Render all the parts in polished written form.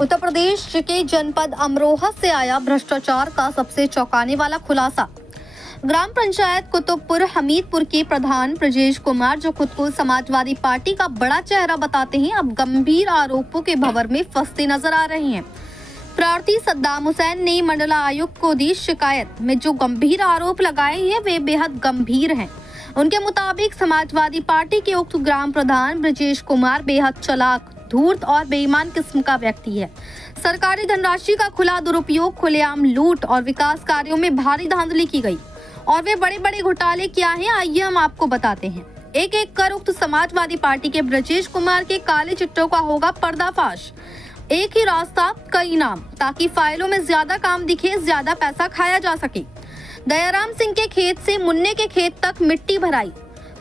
उत्तर प्रदेश के जनपद अमरोहा से आया भ्रष्टाचार का सबसे चौंकाने वाला खुलासा। ग्राम पंचायत कुतुबपुर हमीदपुर के प्रधान ब्रजेश कुमार, जो खुद को समाजवादी पार्टी का बड़ा चेहरा बताते हैं, अब गंभीर आरोपों के भंवर में फंसते नजर आ रहे हैं। प्रार्थी सद्दाम हुसैन ने मंडलायुक्त को दी शिकायत में जो गंभीर आरोप लगाए हैं वे बेहद गंभीर हैं। उनके मुताबिक समाजवादी पार्टी के उक्त ग्राम प्रधान ब्रजेश कुमार बेहद चालाक, धूर्त और बेईमान किस्म का व्यक्ति है। सरकारी धनराशि का खुला दुरुपयोग, खुलेआम लूट और विकास कार्यों में भारी धांधली की गई। और वे बड़े बड़े घोटाले क्या हैं, आइए हम आपको बताते हैं। एक एक कर उक्त समाजवादी पार्टी के ब्रजेश कुमार के काले चिट्ठों का होगा पर्दाफाश। एक ही रास्ता, कई नाम, ताकि फाइलों में ज्यादा काम दिखे, ज्यादा पैसा खाया जा सके। दयाराम सिंह के खेत से मुन्ने के खेत तक मिट्टी भराई,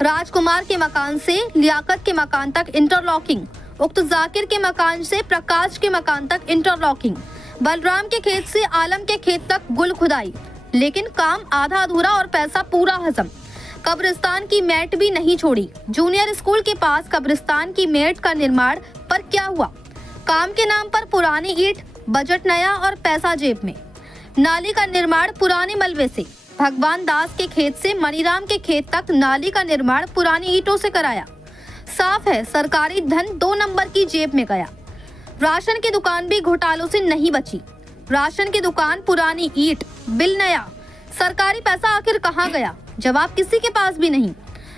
राजकुमार के मकान से लियाकत के मकान तक इंटरलॉकिंग, उक्त जाकिर के मकान से प्रकाश के मकान तक इंटरलॉकिंग, बलराम के खेत से आलम के खेत तक गुल खुदाई, लेकिन काम आधा अधूरा और पैसा पूरा हजम। कब्रिस्तान की मेट भी नहीं छोड़ी। जूनियर स्कूल के पास कब्रिस्तान की मेट का निर्माण पर क्या हुआ? काम के नाम पर पुरानी ईंट, बजट नया और पैसा जेब में। नाली का निर्माण पुराने मलबे से। भगवान दास के खेत से मणिराम के खेत तक नाली का निर्माण पुरानी ईंटों से कराया। साफ है, सरकारी धन 2 नंबर की जेब में गया। राशन की दुकान भी घोटालों से नहीं बची। राशन की दुकान, पुरानी ईंट, बिल नया। सरकारी पैसा आखिर कहाँ गया? जवाब किसी के पास भी नहीं।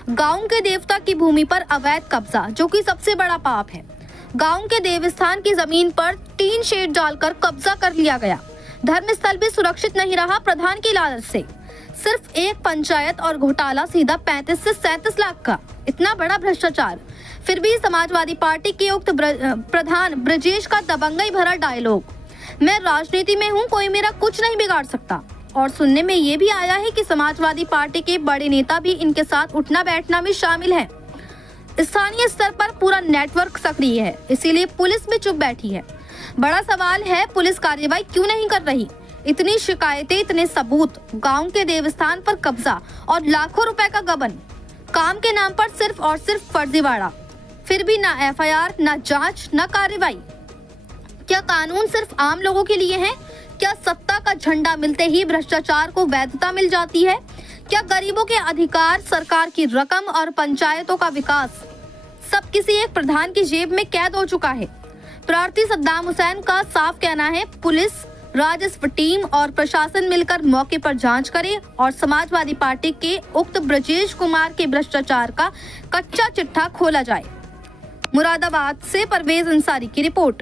गांव के देवता की भूमि पर अवैध कब्जा, जो कि सबसे बड़ा पाप है। गांव के देवस्थान की जमीन पर टीन शेड डालकर कब्जा कर लिया गया। धर्मस्थल भी सुरक्षित नहीं रहा प्रधान की लालच से। सिर्फ एक पंचायत और घोटाला सीधा 35 से 37 लाख का। इतना बड़ा भ्रष्टाचार। फिर भी समाजवादी पार्टी के उक्त प्रधान ब्रजेश का दबंगई भरा डायलॉग, मैं राजनीति में हूँ, कोई मेरा कुछ नहीं बिगाड़ सकता। और सुनने में ये भी आया है कि समाजवादी पार्टी के बड़े नेता भी इनके साथ उठना बैठना में शामिल हैं। स्थानीय स्तर पर पूरा नेटवर्क सक्रिय है, इसीलिए पुलिस भी चुप बैठी है। बड़ा सवाल है, पुलिस कार्रवाई क्यों नहीं कर रही? इतनी शिकायतें, इतने सबूत, गांव के देवस्थान पर कब्जा और लाखों रुपए का गबन। काम के नाम पर सिर्फ और सिर्फ फर्जीवाड़ा। फिर भी ना एफआईआर, ना जांच, ना कार्रवाई। क्या कानून सिर्फ आम लोगों के लिए है? क्या सत्ता का झंडा मिलते ही भ्रष्टाचार को वैधता मिल जाती है? क्या गरीबों के अधिकार, सरकार की रकम और पंचायतों का विकास सब किसी एक प्रधान की जेब में कैद हो चुका है? प्रार्थी सद्दाम हुसैन का साफ कहना है, पुलिस, राजस्व टीम और प्रशासन मिलकर मौके पर जांच करे और समाजवादी पार्टी के उक्त ब्रजेश कुमार के भ्रष्टाचार का कच्चा चिट्ठा खोला जाए। मुरादाबाद से परवेज अंसारी की रिपोर्ट।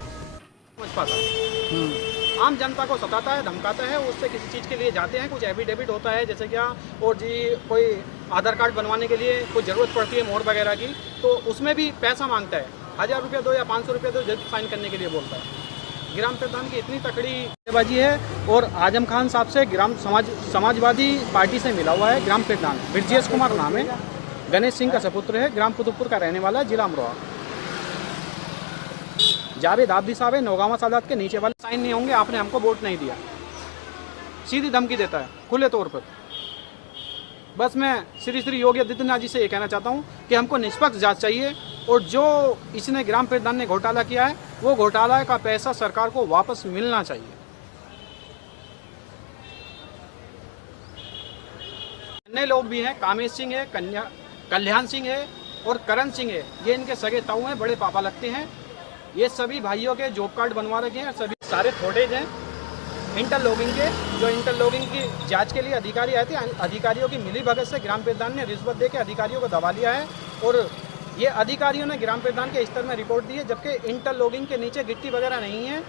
आम जनता को सताता है, धमकाता है, उससे किसी चीज़ के लिए जाते हैं, कुछ एफिडेविट होता है, जैसे क्या और जी कोई आधार कार्ड बनवाने के लिए कोई ज़रूरत पड़ती है मोहर वगैरह की, तो उसमें भी पैसा मांगता है। 1000 रुपया दो या 500 रुपया दो, जब साइन करने के लिए बोलता है। ग्राम प्रधान की इतनी तकड़ी बाजी है। और आजम खान साहब से समाजवादी पार्टी से मिला हुआ है ग्राम प्रधान ब्रजेश कुमार नाम है, गणेश सिंह का सपुत्र है, ग्राम कुतुबपुर का रहने वाला, जिला अमरोहा। जावेद आबदी साहब है, नौगावा सादात के नीचे वाले, साइन नहीं होंगे, आपने हमको वोट नहीं दिया। सीधी धमकी देता है खुले तौर पर। बस मैं श्री योगी आदित्यनाथ जी से ये कहना चाहता हूँ कि हमको निष्पक्ष जांच चाहिए और जो इसने ग्राम प्रधान ने घोटाला किया है, वो घोटाला का पैसा सरकार को वापस मिलना चाहिए। अन्य लोग भी हैं, कामेश सिंह है, कल्याण सिंह है और करण सिंह है, ये इनके सगे ताऊ हैं, बड़े पापा लगते हैं। ये सभी भाइयों के जॉब कार्ड बनवा रखे हैं, सभी सारे फुटेज हैं इंटरलॉकिंग के। जो इंटरलॉकिंग की जांच के लिए अधिकारी आए थे, अधिकारियों की मिली भगत से ग्राम प्रधान ने रिश्वत दे के अधिकारियों को दबा लिया है और ये अधिकारियों ने ग्राम प्रधान के स्तर में रिपोर्ट दी है, जबकि इंटरलॉकिंग के नीचे गिट्टी वगैरह नहीं है।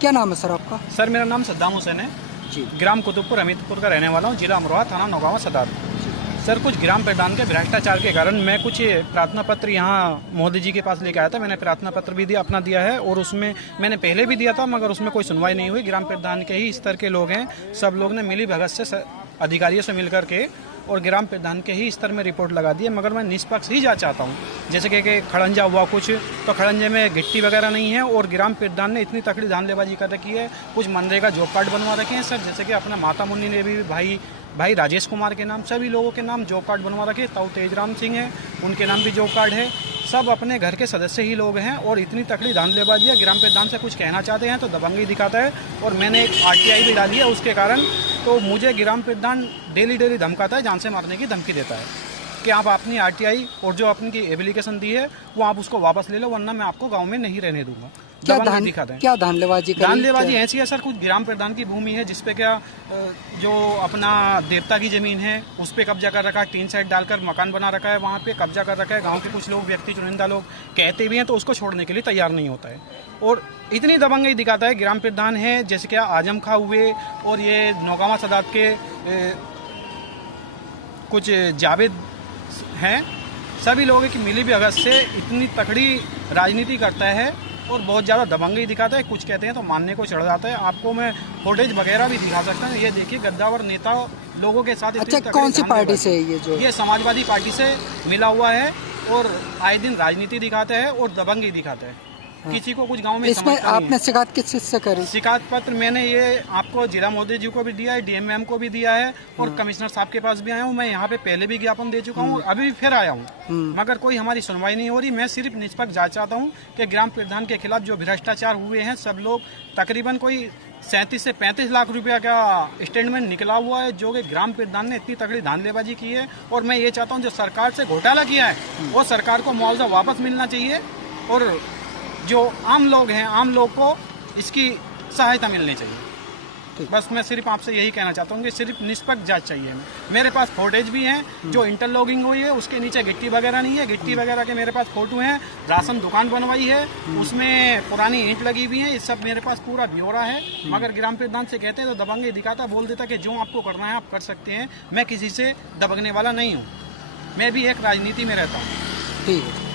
क्या नाम है सर आपका? सर मेरा नाम सद्दाम हुसैन है जी, ग्राम कुतुबपुर हमीदपुर का रहने वाला हूँ, जिला अमरोहा, थाना नौगावा सदार। सर कुछ ग्राम प्रधान के भ्रष्टाचार के कारण मैं कुछ प्रार्थना पत्र यहाँ मोदी जी के पास लेके आया था। मैंने प्रार्थना पत्र भी अपना दिया है और उसमें मैंने पहले भी दिया था, मगर उसमें कोई सुनवाई नहीं हुई। ग्राम प्रधान के ही स्तर के लोग हैं, सब लोग ने मिली भगत से अधिकारियों से मिलकर के और ग्राम प्रधान के ही स्तर में रिपोर्ट लगा दी है। मगर मैं निष्पक्ष ही जांच चाहता हूँ। जैसे कि खड़ंजा हुआ कुछ, तो खड़ंजे में गिट्टी वगैरह नहीं है और ग्राम प्रधान ने इतनी तकड़ी धांधलेबाजी कर रखी है। कुछ मनरेगा जॉब कार्ड बनवा रखे हैं सर, जैसे कि अपना माता मुन्नी ने भी भाई राजेश कुमार के नाम, सभी लोगों के नाम जॉब कार्ड बनवा रखे। ताऊ तेजराम सिंह है, उनके नाम भी जॉब कार्ड है। सब अपने घर के सदस्य ही लोग हैं और इतनी तकड़ी धांधलेबाजी है। ग्राम प्रधान से कुछ कहना चाहते हैं तो दबंगी दिखाता है और मैंने एक RTI भी डाली है उसके कारण। तो मुझे ग्राम प्रधान डेली धमकाता है, जान से मारने की धमकी देता है कि आप अपनी RTI और जो अपनी एप्लीकेशन दी है वो आप उसको वापस ले लो, वरना मैं आपको गाँव में नहीं रहने दूंगा। क्या धांधलेबाजी धांधलेबाजी ऐसी है सर, कुछ ग्राम प्रधान की भूमि है जिसपे क्या जो अपना देवता की जमीन है उस पे कब्जा कर रखा है, टीन सेट डालकर मकान बना रखा है, वहाँ पे कब्जा कर रखा है। गांव के कुछ लोग व्यक्ति चुनिंदा लोग कहते भी हैं तो उसको छोड़ने के लिए तैयार नहीं होता है और इतनी दबंगई दिखाता है। ग्राम प्रधान है जैसे क्या आजम खां हुए और ये नौगावा सदात के कुछ जावेद हैं, सभी लोगों की मिली भगत से इतनी तकड़ी राजनीति करता है और बहुत ज़्यादा दबंगई दिखाता है। कुछ कहते हैं तो मानने को चढ़ जाता है। आपको मैं फुटेज वगैरह भी दिखा सकता हूँ। ये देखिए गद्दावर नेता लोगों के साथ। अच्छा, कौन सी पार्टी से ये समाजवादी पार्टी से मिला हुआ है और आए दिन राजनीति दिखाते हैं और दबंगई दिखाते हैं। हाँ। किसी को कुछ गांव में इसमें आपने शिकायत किस चीज से करी? शिकायत पत्र मैंने ये आपको जिला मोदी जी को भी दिया है, DMM को भी दिया है और कमिश्नर साहब के पास भी आया हूँ। मैं यहाँ पे पहले भी ज्ञापन दे चुका हूँ, अभी भी फिर आया हूँ, मगर कोई हमारी सुनवाई नहीं हो रही। मैं सिर्फ निष्पक्ष जांच चाहता हूँ कि ग्राम प्रधान के खिलाफ जो भ्रष्टाचार हुए हैं, सब लोग तकरीबन कोई 37 से 35 लाख रुपया का स्टेटमेंट निकला हुआ है जो कि ग्राम प्रधान ने इतनी तगड़ी धांधलेबाजी की है। और मैं ये चाहता हूँ जो सरकार से घोटाला किया है वो सरकार को मुआवजा वापस मिलना चाहिए और जो आम लोग हैं, आम लोग को इसकी सहायता मिलनी चाहिए। बस मैं सिर्फ आपसे यही कहना चाहता हूँ कि सिर्फ निष्पक्ष जांच चाहिए। मेरे पास फोटेज भी हैं जो इंटरलॉगिंग हुई है, उसके नीचे गिट्टी वगैरह नहीं है। गिट्टी वगैरह के मेरे पास फोटो हैं। राशन दुकान बनवाई है, उसमें पुरानी ईंट लगी हुई है। ये सब मेरे पास पूरा ब्यौरा है। मगर ग्राम प्रधान से कहते हैं तो दबंगी दिखाता, बोल देता कि जो आपको करना है आप कर सकते हैं। मैं किसी से दबंगने वाला नहीं हूँ, मैं भी एक राजनीति में रहता हूँ। ठीक है।